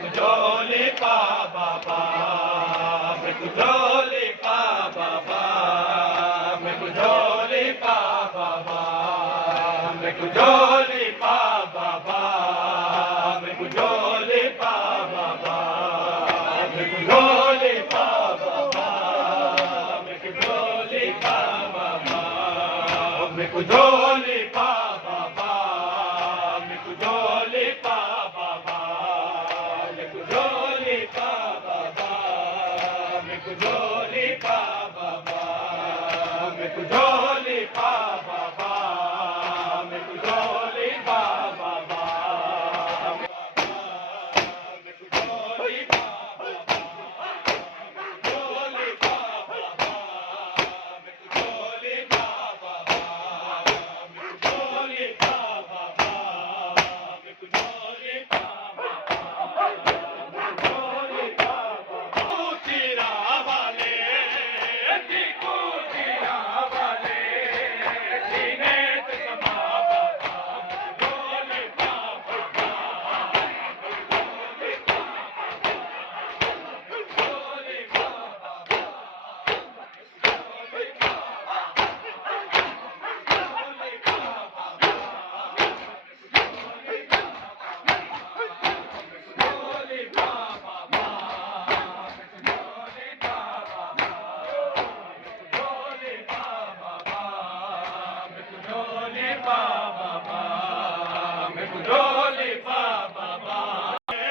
Kujoli pa baba, me kujoli pa baba, me kujoli pa baba, me kujoli pa baba, me kujoli pa baba, me kujoli pa baba, me kujoli pa baba, me kujoli pa baba, me kujoli pa baba. Kujoli pa baba, me kujoli pa baba, me kujoli pa baba, me kujoli pa baba, me kujoli pa baba, kujoli pa baba, me kujoli pa baba, me kujoli pa baba, me kujoli pa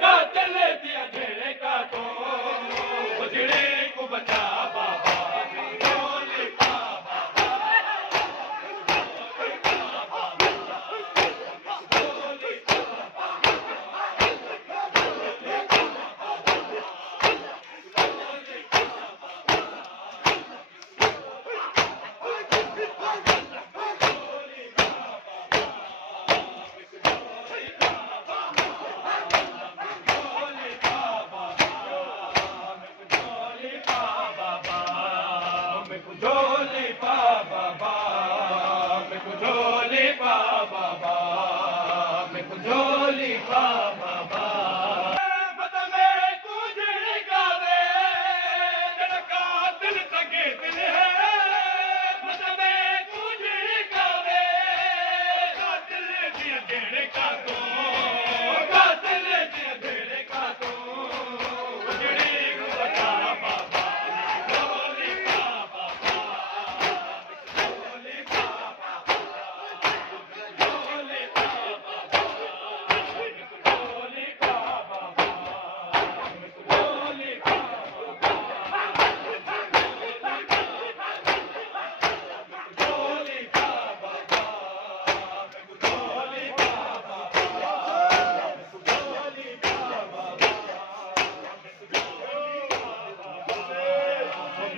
Gatele